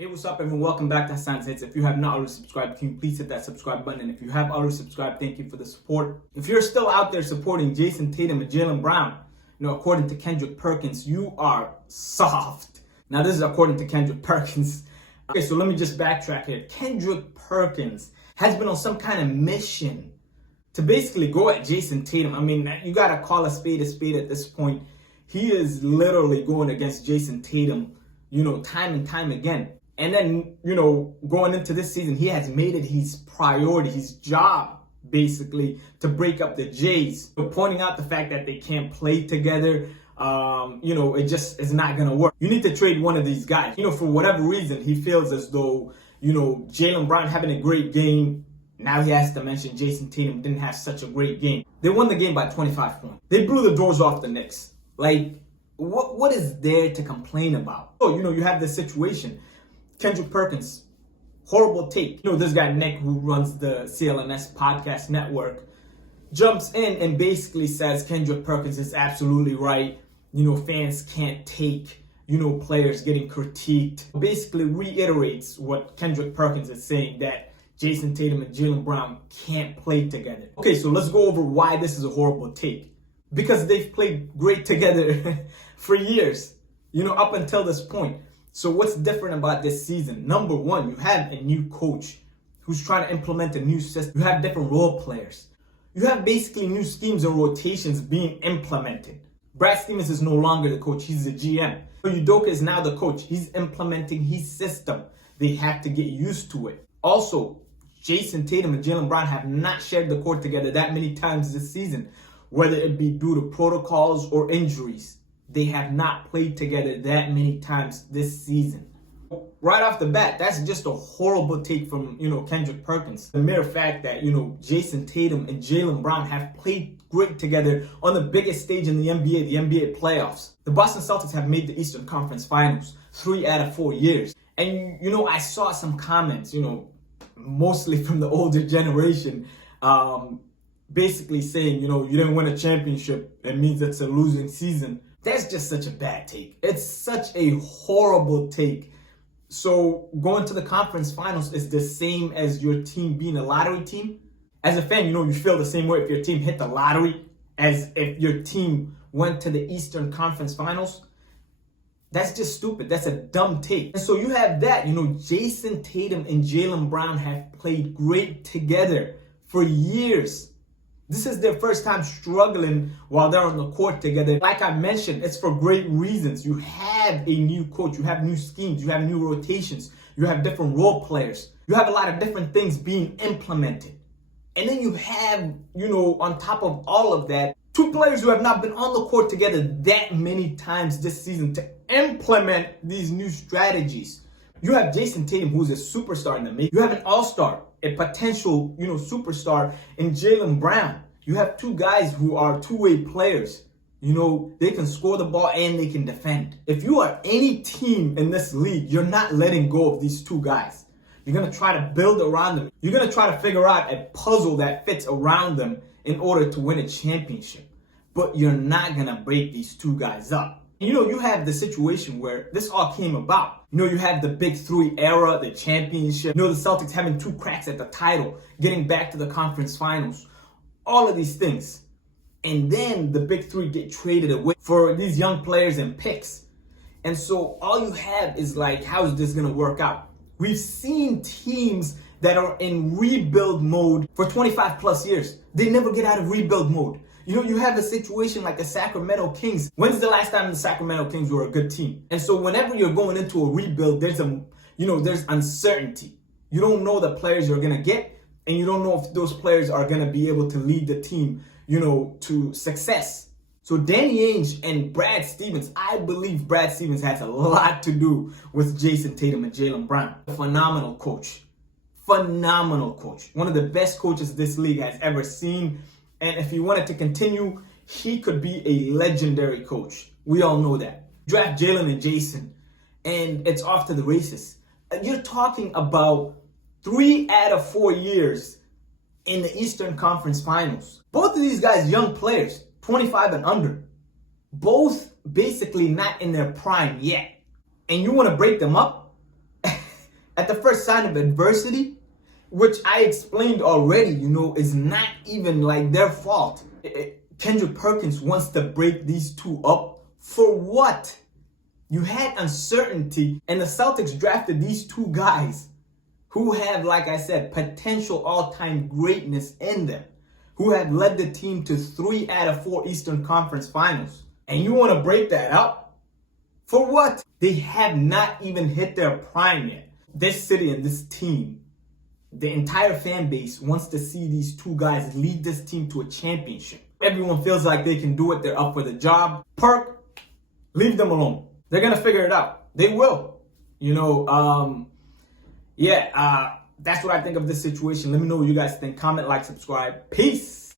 Hey, what's up, everyone? Welcome back to Hassan's Hits. If you have not already subscribed, can you please hit that subscribe button? And if you have already subscribed, thank you for the support. If you're still out there supporting Jayson Tatum and Jaylen Brown, according to Kendrick Perkins, you are soft. Now, this is according to Kendrick Perkins. Okay, so let me just backtrack here. Kendrick Perkins has been on some kind of mission to basically go at Jayson Tatum. I mean, you got to call a spade at this point. He is literally going against Jayson Tatum, time and time again. And then, going into this season, he has made it his priority, his job, basically, to break up the Jays. Pointing out the fact that they can't play together, it just is not going to work. You need to trade one of these guys. For whatever reason, he feels as though, Jaylen Brown having a great game. Now he has to mention Jayson Tatum didn't have such a great game. They won the game by 25 points. They blew the doors off the Knicks. What is there to complain about? You have this situation. Kendrick Perkins, horrible take. This guy Nick, who runs the CLNS podcast network, jumps in and basically says Kendrick Perkins is absolutely right. Fans can't take, players getting critiqued. Basically reiterates what Kendrick Perkins is saying, that Jayson Tatum and Jaylen Brown can't play together. Okay, so let's go over why this is a horrible take. Because they've played great together for years, up until this point. So what's different about this season? Number one, you have a new coach who's trying to implement a new system. You have different role players. You have basically new schemes and rotations being implemented. Brad Stevens is no longer the coach. He's the GM. Udoka is now the coach. He's implementing his system. They have to get used to it. Also, Jayson Tatum and Jaylen Brown have not shared the court together that many times this season, whether it be due to protocols or injuries. They have not played together that many times this season. Right off the bat, that's just a horrible take from, Kendrick Perkins. The mere fact that, Jayson Tatum and Jaylen Brown have played great together on the biggest stage in the NBA playoffs. The Boston Celtics have made the Eastern Conference Finals 3 out of 4 years. And, I saw some comments, mostly from the older generation, basically saying, you didn't win a championship. It means it's a losing season. That's just such a bad take. It's such a horrible take. So going to the conference finals is the same as your team being a lottery team. As a fan, you feel the same way if your team hit the lottery as if your team went to the Eastern Conference Finals. That's just stupid. That's a dumb take. And so you have that, Jayson Tatum and Jaylen Brown have played great together for years. This is their first time struggling while they're on the court together. Like I mentioned, it's for great reasons. You have a new coach, you have new schemes, you have new rotations, you have different role players. You have a lot of different things being implemented. And then you have, on top of all of that, two players who have not been on the court together that many times this season to implement these new strategies. You have Jayson Tatum, who's a superstar in the making. You have an all-star, a potential, superstar in Jaylen Brown. You have two guys who are two-way players. They can score the ball and they can defend. If you are any team in this league, you're not letting go of these two guys. You're going to try to build around them. You're going to try to figure out a puzzle that fits around them in order to win a championship. But you're not going to break these two guys up. You have the situation where this all came about. You have the Big Three era, the championship. The Celtics having 2 cracks at the title, getting back to the conference finals. All of these things. And then the Big Three get traded away for these young players and picks. And so all you have is how is this going to work out? We've seen teams that are in rebuild mode for 25 plus years. They never get out of rebuild mode. You have a situation like the Sacramento Kings. When's the last time the Sacramento Kings were a good team? And so whenever you're going into a rebuild, there's uncertainty. You don't know the players you're going to get, and you don't know if those players are going to be able to lead the team, to success. So Danny Ainge and Brad Stevens, I believe Brad Stevens has a lot to do with Jayson Tatum and Jaylen Brown. A phenomenal coach. Phenomenal coach. One of the best coaches this league has ever seen. And if he wanted to continue, he could be a legendary coach. We all know that. Draft Jaylen and Jayson, and it's off to the races. You're talking about 3 out of 4 years in the Eastern Conference Finals. Both of these guys, young players, 25 and under. Both basically not in their prime yet. And you want to break them up? at the first sign of adversity, which I explained already, is not even like their fault. Kendrick Perkins wants to break these two up. For what? You had uncertainty, and the Celtics drafted these two guys who have, like I said, potential all-time greatness in them, who have led the team to 3 out of 4 Eastern Conference Finals. And you want to break that up? For what? They have not even hit their prime yet. This city and this team, the entire fan base wants to see these two guys lead this team to a championship. Everyone feels like they can do it. They're up for the job. Perk, leave them alone. They're going to figure it out. They will. That's what I think of this situation. Let me know what you guys think. Comment, like, subscribe. Peace.